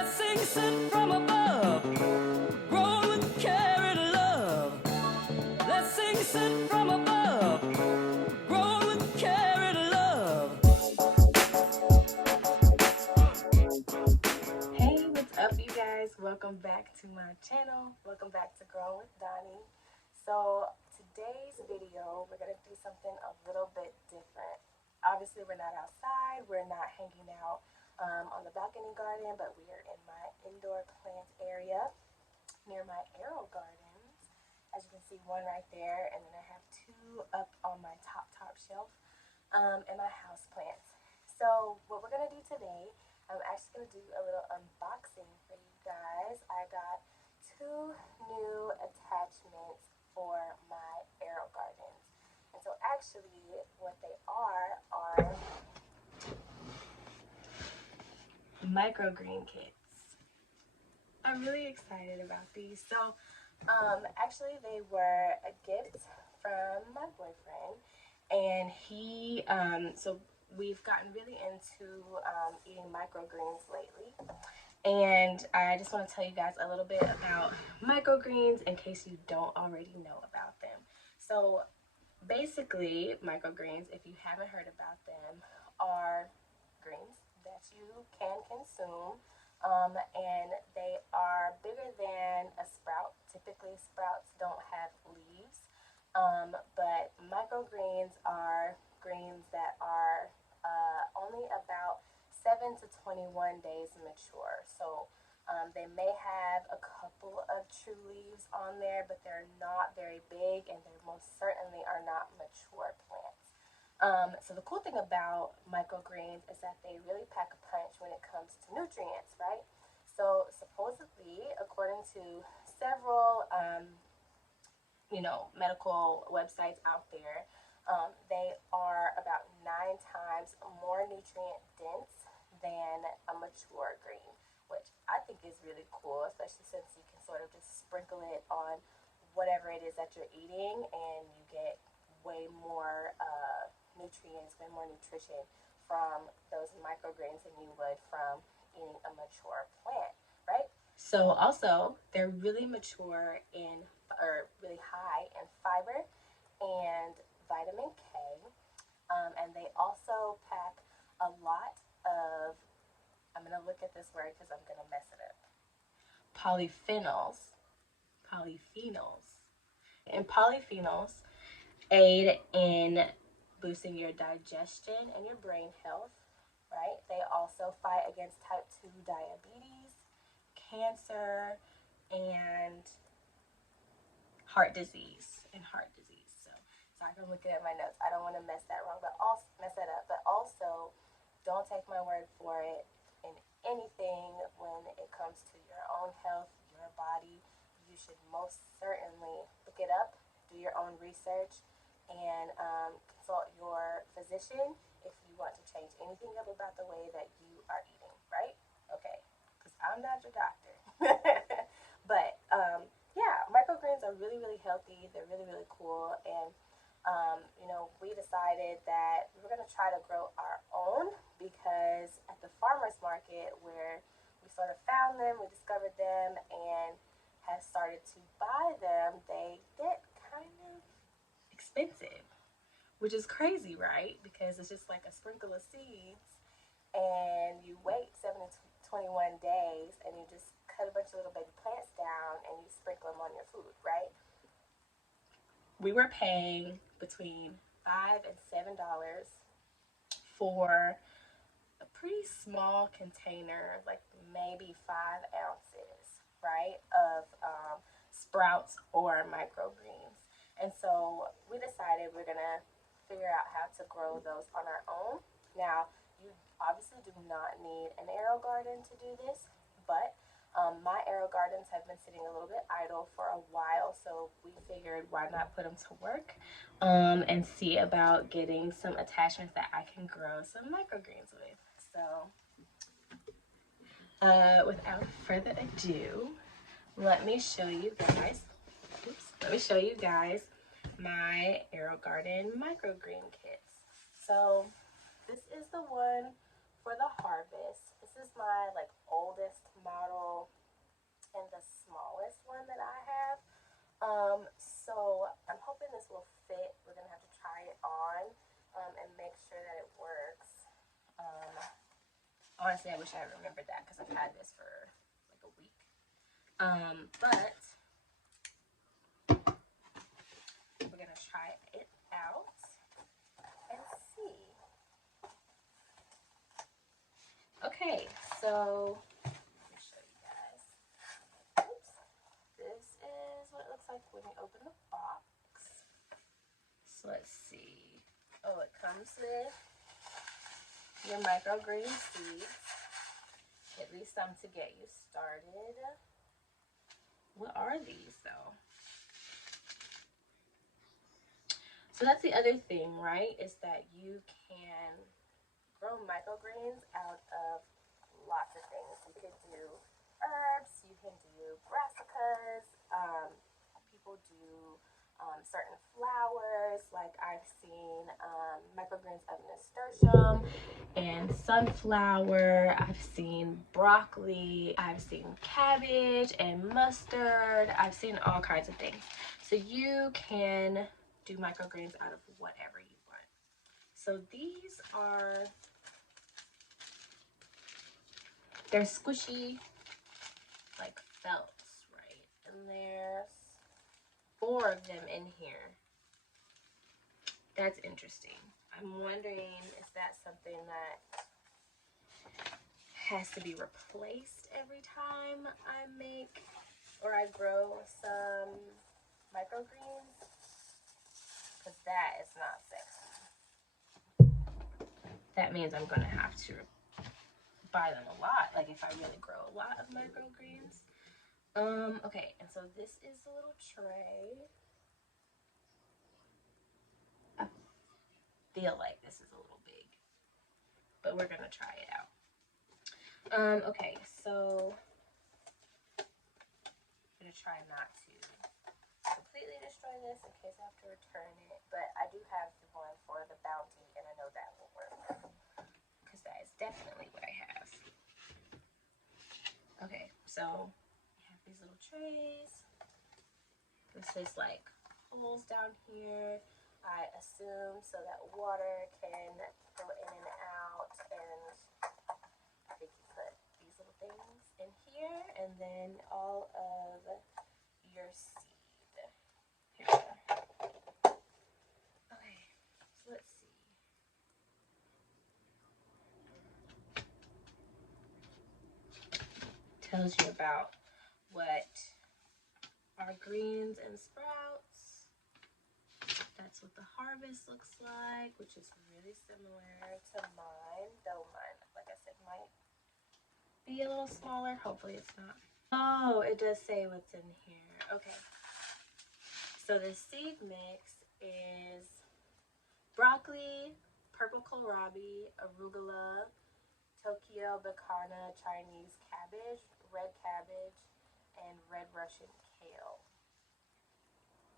Blessings sent from above, grow and carry love. Blessings sent from above, grow and carry love. Hey, what's up, you guys? Welcome back to my channel. Welcome back to Growing with Donnie. So today's video, we're gonna do something a little bit different. Obviously, we're not outside. We're not hanging out on the balcony garden, but we are in my indoor plant area near my AeroGardens. As you can see, one right there, and then I have two up on my top shelf, and my house plants. So what we're gonna do today, I'm actually gonna do a little unboxing for you guys. I got two new attachments for my AeroGardens, and so actually, what they are microgreen kits. I'm really excited about these. So actually they were a gift from my boyfriend, and he so we've gotten really into eating microgreens lately, and I just want to tell you guys a little bit about microgreens in case you don't already know about them. So basically, microgreens, if you haven't heard about them, are greens that you can consume, and they are bigger than a sprout. Typically, sprouts don't have leaves, but microgreens are greens that are only about 7 to 21 days mature. So they may have a couple of true leaves on there, but they're not very big, and they most certainly are not mature plants. So the cool thing about microgreens is that they really pack a punch when it comes to nutrients, right? So supposedly, according to several, medical websites out there, they are about 9 times more nutrient dense than a mature green, which I think is really cool, especially since you can sort of just sprinkle it on whatever it is that you're eating, and you get way more nutrients, way more nutrition from those microgreens than you would from eating a mature plant, right? So also, they're really mature in, or really high in fiber and vitamin K, and they also pack a lot of, I'm going to look at this word because I'm going to mess it up, polyphenols. Polyphenols. And polyphenols aid in boosting your digestion and your brain health, right? They also fight against type 2 diabetes, cancer, and heart disease. So sorry if I'm looking at my notes. I don't want to mess that wrong, but also mess that up. But also, don't take my word for it in anything when it comes to your own health, your body. You should most certainly look it up, do your own research, and consult your physician if you want to change anything up about the way that you are eating, right? Okay, because I'm not your doctor. But yeah, microgreens are really, really healthy. They're really, really cool. And, we decided that we were going to try to grow our own, because at the farmer's market where we sort of found them, we discovered them, and have started to buy them, they get kind of expensive, which is crazy, right? Because it's just like a sprinkle of seeds, and you wait 7 to 21 days, and you just cut a bunch of little baby plants down, and you sprinkle them on your food, right? We were paying between $5 and $7 for a pretty small container, like maybe 5 ounces, right, of sprouts or microgreens. And so we decided we're gonna figure out how to grow those on our own. Now, you obviously do not need an AeroGarden to do this, but my AeroGardens have been sitting a little bit idle for a while, so we figured why not put them to work, and see about getting some attachments that I can grow some microgreens with. So without further ado, let me show you guys, my AeroGarden microgreen kits. So this is the one for the harvest. This is my oldest model. Honestly, I wish I remembered that because I've had this for like a week. But we're gonna try it out and see. Okay, so let me show you guys. Oops. This is what it looks like when you open the box. So let's see. Oh, it comes with your microgreen seeds. At least some to get you started. What are these though? So that's the other thing, right? Is that you can grow microgreens out of lots of things. You could do herbs, you can do brassicas, people do certain flowers, like I've seen microgreens of nasturtium and sunflower. I've seen broccoli, I've seen cabbage and mustard. I've seen all kinds of things. So you can do microgreens out of whatever you want. So these are, they're squishy like felts, right? And there's 4 of them in here. That's interesting. I'm wondering, is that something that has to be replaced every time I make or I grow some microgreens? Because that is not sexy. That means I'm gonna have to buy them a lot, like if I really grow a lot of microgreens. Okay, and so this is the little tray. I feel like this is a little big, but we're gonna try it out. Okay, so I'm gonna try not to completely destroy this in case I have to return it, but I do have the one for the bounty, and I know that will work because that is definitely what I have. Okay, so we have these little trays. This is like holes down here, I assume, so that water can go in and out, and I think you put these little things in here, and then all of your seed. Here we go. Okay, so let's see. Tells you about what are greens and sprouts. That's what the harvest looks like, which is really similar to mine, though mine, like I said, might be a little smaller. Hopefully it's not. Oh, it does say what's in here. Okay. So the seed mix is broccoli, purple kohlrabi, arugula, Tokyo Bacana Chinese cabbage, red cabbage, and red Russian kale.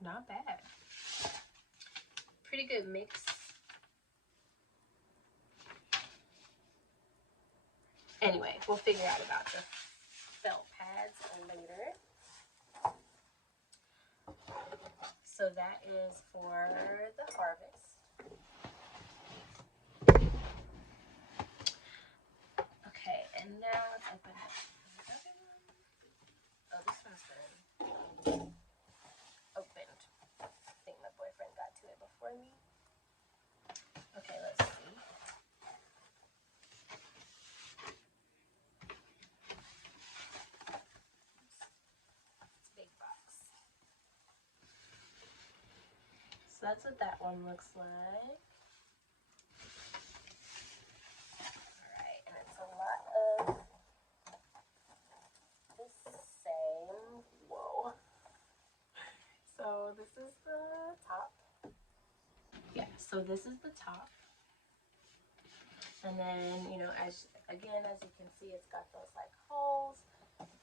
Not bad. Pretty good mix. Anyway, we'll figure out about the felt pads later. So that is for the harvest. Okay, and now let's open up the other one. Oh, this one's been opened. I think my boyfriend got to it before me. Okay, let's see. It's a big box. So that's what that one looks like. Alright, and it's a lot of the same. Whoa. So this is the top. Yeah, so this is the top. And then, you know, as you can see, it's got those like holes.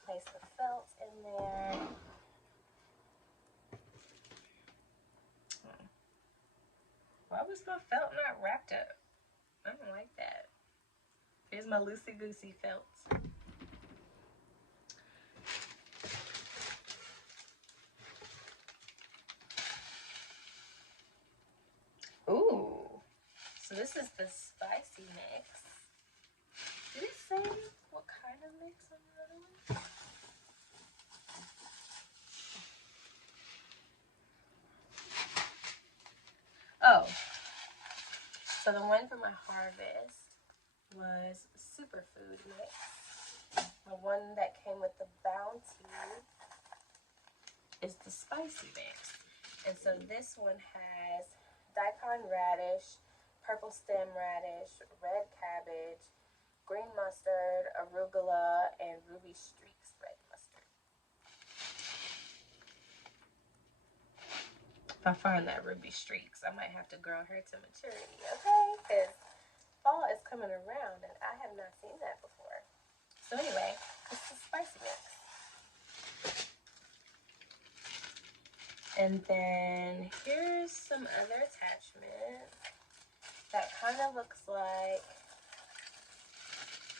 Place the felt in there. Why was my felt not wrapped up? I don't like that. Here's my loosey-goosey felt. Ooh. So this is the spicy mix. Do they say what kind of mix on the other one? Oh, so the one for my harvest was superfood mix. The one that came with the bounty is the spicy mix. And so this one has daikon radish, purple stem radish, red cabbage, green mustard, arugula, and ruby streaks red mustard. If I find that ruby streaks, I might have to grow her to maturity, okay? Because fall is coming around and I have not seen that before. So anyway, it's the spicy mix. And then here's some other attachment that kind of looks like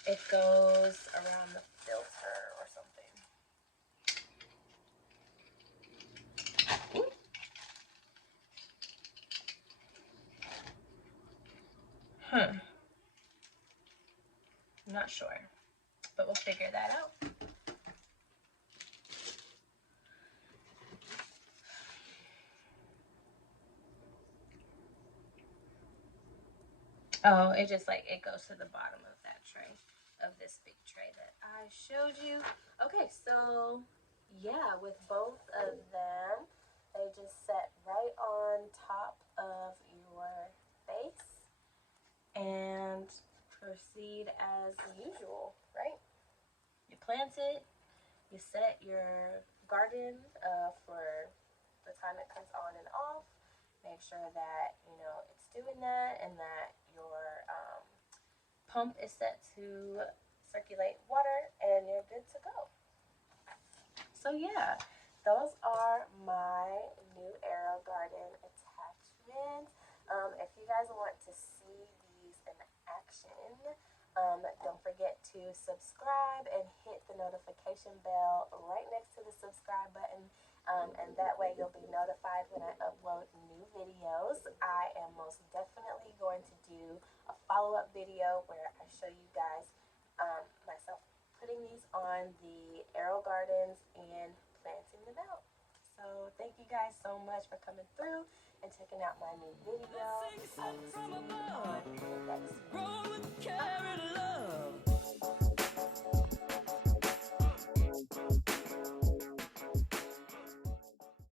it goes around the filter or something. Huh. Not sure, but we'll figure that out. Oh, it just like, it goes to the bottom of that tray, of this big tray that I showed you. Okay, so yeah, with both of them, they just set right on top of your base and proceed as usual, right? You plant it, you set your garden for the time it comes on and off. Make sure that, you know, it's doing that and that your pump is set to circulate water and you're good to go. So yeah, those are my new AeroGarden attachments. If you guys want to see these in action, don't forget to subscribe and hit the notification bell right next to the subscribe button. And that way you'll be notified when I upload new videos. I am most definitely going to do a follow-up video where I show you guys myself putting these on the AeroGardens and planting them out. So thank you guys so much for coming through and checking out my new video. I will see you on the next one. Grow and carry love.